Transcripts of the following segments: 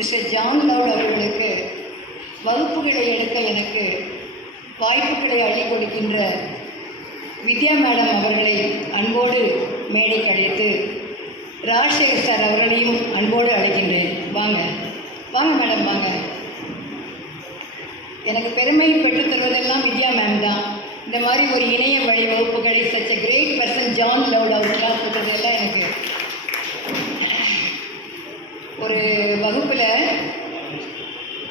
Mister John loud அவர்களுக்கு வகுப்புகளை எடுக்க எனக்கு வாய்ப்புகளை அள்ளிக் கொடுக்கின்ற வித்யா மேடம் அவர்களை அன்போடு மேடை அழைத்து ராஜசேகர் சார் அவர்களையும் அன்போடு அழைக்கின்றேன். வாங்க வாங்க மேடம் வாங்க. எனக்கு பெருமை பெற்றுத்தருவதெல்லாம் வித்யா மேம் தான். இந்த மாதிரி ஒரு இணைய வழி வகுப்புகளை சச் எ கிரேட் பர்சன் ஜான் லவுட் அவர்களாக கொடுத்ததெல்லாம் எனக்கு ஒரு வகுப்பில்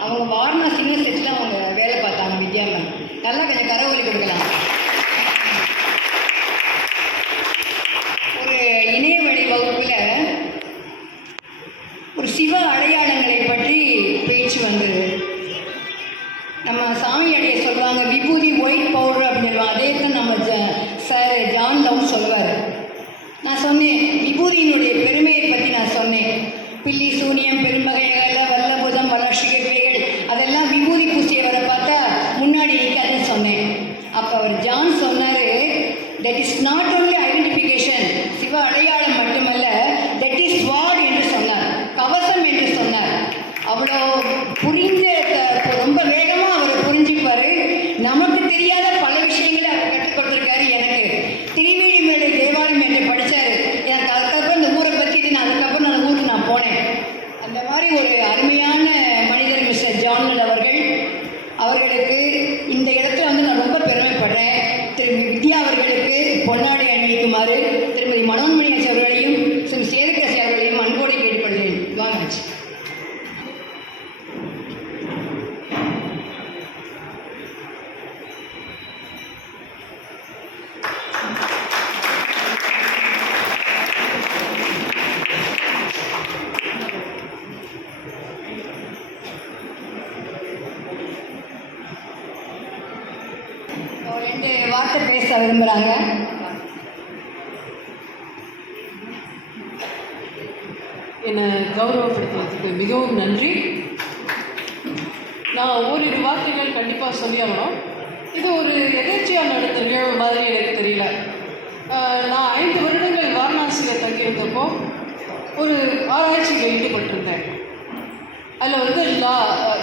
அவங்க வாரணாசி யூனிவர்சிட்டியில் அவங்க வேலை பார்த்தாங்க வித்யா மேம். நல்லா கொஞ்சம் கரவொலி கொடுக்கலாம். ஒரு இணைய வழி வகுப்பில் ஒரு சிவ அடையாளங்களை பற்றி பேச்சு வந்தது. நம்ம சாமி அடைய சொல்லுவாங்க விபூதி ஒயிட் பவுடர் அப்படின்னு, அதே தான் நம்ம சார் ஜான் லவுட் சொல்லுவார். நான் சொன்னேன் விபூதியினுடைய பெருமையை பற்றி நான் சொன்னேன். பில்லி சூனியம் பெரும்பகைகள் வல்லபுதம் வளர்ச்சிகைகள் அதெல்லாம் விபூதி பூசியவரை பார்த்தா முன்னாடி நிற்காதுன்னு சொன்னேன். அப்போ அவர் ஜான் சொன்னார், that is not only identification, Shiva அடையாளம் மட்டுமல்ல, தட் இஸ் வாட் என்று சொன்னார், கவசம் என்று சொன்னார். அவ்வளோ புரிஞ்ச ரொம்ப வேகமாக அவர் புரிஞ்சுப்பார். நமக்கு தெரியாத பல விஷயங்களை அவர் கற்றுக் கொடுத்துருக்காரு. எனக்கு திருவேணிமேடு தேவாலயம் என்று படித்தார். எனக்கு அதுக்கப்புறம் இந்த ஊரை பற்றி அதுக்கப்புறம் நான் ஊருக்கு நான் போனேன். அந்த மாதிரி ஒரு அருமையான மனிதர் மிஸ்டர் ஜான் அவர்கள். அவர்களுக்கு இந்த இடத்துல நான் ரொம்ப பெருமைப்படுறேன். திரு வித்யா அவர்களுக்கு பொன்னாடை அணிவிக்குமாறு திருமதி மனோன்மணி அவர்களையும் திரு சேதுக்கசி அவர்களையும் அன்போடு கேட்டுக்கொள்கிறேன். வாங்க. ரெண்டு வார்த்தை பேச விரும்புகிறாங்க. என்னை கௌரவப்படுத்துறதுக்கு மிகவும் நன்றி. நான் ஓரிரு வார்த்தைகள் கண்டிப்பாக சொல்லியாகணும். இது ஒரு எதேர்ச்சியாக நடந்த நிகழ்வு மாதிரி எனக்கு தெரியல. நான் 5 வருடங்கள் வாரணாசியில் தங்கியிருந்தப்போ ஒரு ஆராய்ச்சியில் ஈடுபட்டிருந்தேன். அதில்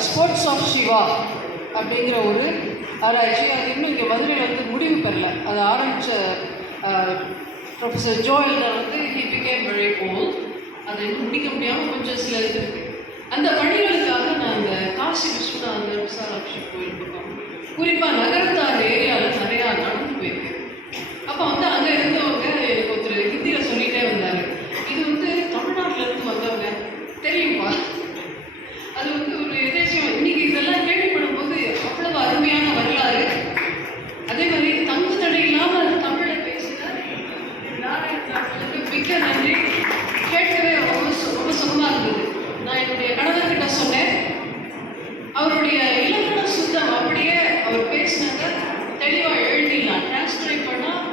ஸ்போர்ட்ஸ் ஆஃப் சிவா அப்படிங்கிற ஒரு ஆராய்ச்சி. அது இன்னும் இங்கே மதுரையில் முடிவு பெறல. அதை ஆரம்பித்த professor Joel he became very old. அதை இன்னும் முடிக்க முடியாமல் கொஞ்சம் சில இது இருக்குது. அந்த பணிகளுக்காக நான் இந்த காசி விஸ்வநாத விசாலாட்சி கோயில் பக்கம் குறிப்பாக நகரத்தார் ஏரியாவில் நிறையா நடந்து போயிருக்கேன். அப்போ அங்கே இருந்தவங்க எனக்கு ஒருத்தர் ஹிந்தியில் சொல்லிகிட்டே வந்தார், இது தமிழ்நாட்டிலேருந்து வந்தவங்க தெரியுமா. அது ஒரு எதாச்சும் இன்னைக்கு இதெல்லாம் கேள்விப்படும் போது அவ்வளவு அருமையான வரலாறு. அதே மாதிரி தங்கு தடை இல்லாமல் தமிழை பேசினார் நாராயணனுக்கு மிக்க நன்றி. கேட்கவே ரொம்ப சுகமாக இருந்தது. நான் என்னுடைய கணவர்கிட்ட சொன்னேன், அவருடைய இலக்கண சுத்தம் அப்படியே அவர் பேசினதை தெளிவாக எழுதிடலாம், டிரான்ஸ்கிரைப் பண்ணால்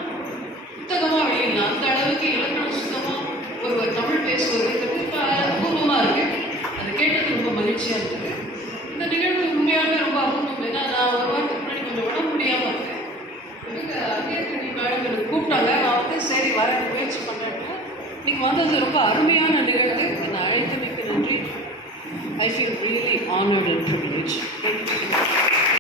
புத்தகமாக வெளியிடலாம். அந்த அளவுக்கு இலக்கண சுத்தமாக ஒருவர் தமிழ் பேசுவதுங்கிறது இப்போ அபூர்வமாக இருக்குது. அது கேட்டது ரொம்ப மகிழ்ச்சியாக இருக்குது. இந்த நிகழ்வு உண்மையாகவே ரொம்ப அபூர்வம். ஏன்னா நான் ஒரு வாரத்துக்கு முன்னாடி கொஞ்சம் உடம்பு முடியாமல் இருக்கேன். அங்கேற்கனி மேடம் எனக்கு கூப்பிட்டாங்க. நான் சரி வர முயற்சி பண்ணுறேன். நீங்கள் வந்தது ரொம்ப அருமையான நிகழ்வு. என்னை அழைத்தமைக்கு நன்றி. I feel really honored and privileged.